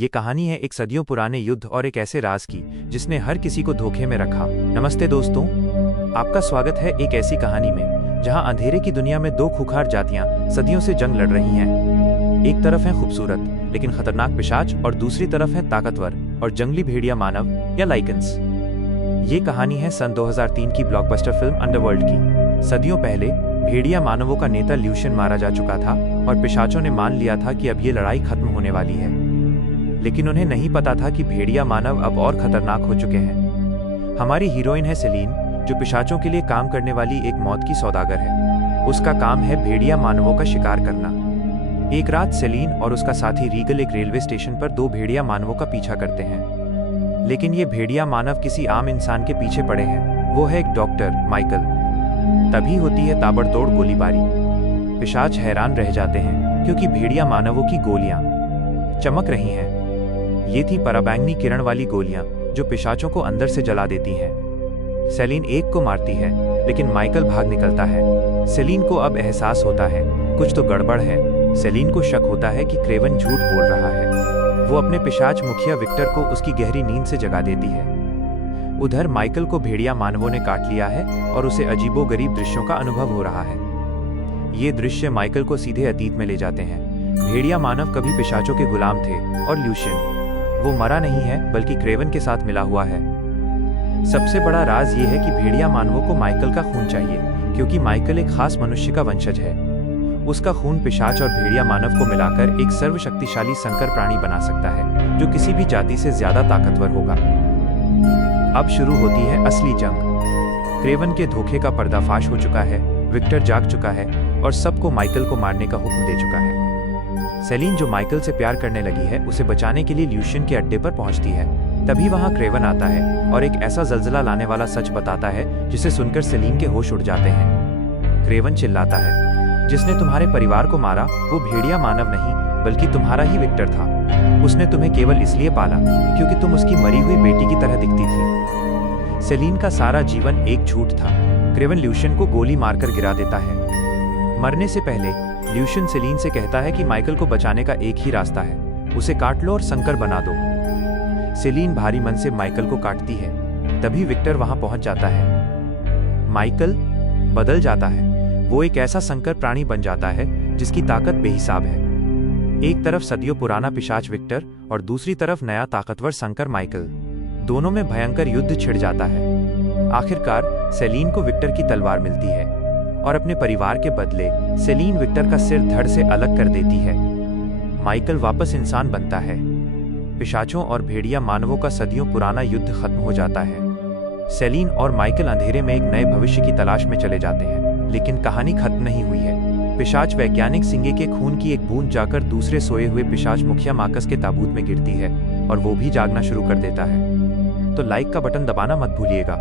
ये कहानी है एक सदियों पुराने युद्ध और एक ऐसे राज की जिसने हर किसी को धोखे में रखा। नमस्ते दोस्तों, आपका स्वागत है एक ऐसी कहानी में जहां अंधेरे की दुनिया में दो खूंखार जातियां सदियों से जंग लड़ रही हैं। एक तरफ है खूबसूरत लेकिन खतरनाक पिशाच और दूसरी तरफ है ताकतवर और जंगली भेड़िया मानव या लाइकेंस। ये कहानी है सन 2003 की ब्लॉकबस्टर फिल्म अंडरवर्ल्ड की। सदियों पहले भेड़िया मानवों का नेता ल्यूशियन मारा जा चुका था और पिशाचों ने मान लिया था कि अब ये लड़ाई खत्म होने वाली है। लेकिन उन्हें नहीं पता था कि भेड़िया मानव अब और खतरनाक हो चुके हैं। हमारी हीरोइन है सेलिन, जो पिशाचों के लिए काम करने वाली एक मौत की सौदागर है। उसका काम है भेड़िया मानवों का शिकार करना। एक रात सेलिन और उसका साथी रीगल एक रेलवे स्टेशन पर दो भेड़िया मानवों का पीछा करते हैं। लेकिन ये भेड़िया मानव किसी आम इंसान के पीछे पड़े हैं। वो है एक डॉक्टर माइकल। तभी होती है ताबड़तोड़ गोलीबारी। पिशाच हैरान रह जाते हैं क्योंकि भेड़िया मानवों की गोलियां चमक रही हैं। ये थी पराबैंगनी किरण वाली गोलियां जो पिशाचों को अंदर से जला देती हैं। सेलिन एक को मारती है लेकिन माइकल भाग निकलता है। सेलिन को अब एहसास होता है कुछ तो गड़बड़ है। सेलिन को शक होता है कि क्रेवन झूठ बोल रहा है। वो अपने पिशाच मुखिया विक्टर को उसकी गहरी नींद से जगा देती है। उधर माइकल को भेड़िया मानवों ने काट लिया है और उसे अजीबोगरीब दृश्यों का अनुभव हो रहा है। ये दृश्य माइकल को सीधे अतीत में ले जाते हैं। भेड़िया मानव कभी पिशाचों के गुलाम थे और ल्यूशियन, वो मरा नहीं है बल्कि क्रेवन के साथ मिला हुआ है। सबसे बड़ा राज ये है कि भेड़िया मानवों को माइकल का खून चाहिए क्योंकि माइकल एक खास मनुष्य का वंशज है। उसका खून पिशाच और भेड़िया मानव को मिलाकर एक सर्वशक्तिशाली संकर प्राणी बना सकता है जो किसी भी जाति से ज्यादा ताकतवर होगा। अब शुरू होती है असली जंग। क्रेवन के धोखे का पर्दाफाश हो चुका है, विक्टर जाग चुका है और सबको माइकल को मारने का हुक्म दे चुका है। सेलिन, जो माइकल से प्यार करने लगी है, उसे बचाने के लिए ल्यूशियन के अड्डे पर पहुंचती है। तभी वहां क्रेवन आता है और एक ऐसा जलजला लाने वाला सच बताता है जिसे सुनकर सेलिन के होश उड़ जाते हैं। क्रेवन चिल्लाता है, जिसने तुम्हारे परिवार को मारा वो भेड़िया मानव नहीं बल्कि तुम्हारा ही विक्टर था। उसने तुम्हें केवल इसलिए पाला क्योंकि तुम उसकी मरी हुई बेटी की तरह दिखती थी। सेलिन का सारा जीवन एक झूठ था। क्रेवन ल्यूशियन को गोली मारकर गिरा देता है। मरने से पहले ल्यूशियन सेलिन से कहता है कि माइकल को बचाने का एक ही रास्ता है, उसे काट लो और संकर बना दो। सेलिन भारी मन से माइकल को काटती है। तभी विक्टर वहां पहुंच जाता है। माइकल बदल जाता है। वो एक ऐसा संकर प्राणी बन जाता है जिसकी ताकत बेहिसाब है। एक तरफ सदियों पुराना पिशाच विक्टर और दूसरी तरफ नया ताकतवर संकर माइकल। दोनों में भयंकर युद्ध छिड़ जाता है। आखिरकार सेलिन को विक्टर की तलवार मिलती है और अपने परिवार के बदले सेलिन विक्टर का सिर धड़ से अलग कर देती है। माइकल वापस इंसान बनता है। पिशाचों और भेड़िया मानवों का सदियों पुराना युद्ध खत्म हो जाता है। सेलिन और माइकल अंधेरे में एक नए भविष्य की तलाश में चले जाते हैं। लेकिन कहानी खत्म नहीं हुई है। पिशाच वैज्ञानिक सिंगे के खून की एक बूंद जाकर दूसरे सोए हुए पिशाच मुखिया मार्कस के ताबूत में गिरती है और वो भी जागना शुरू कर देता है। तो लाइक का बटन दबाना मत भूलिएगा।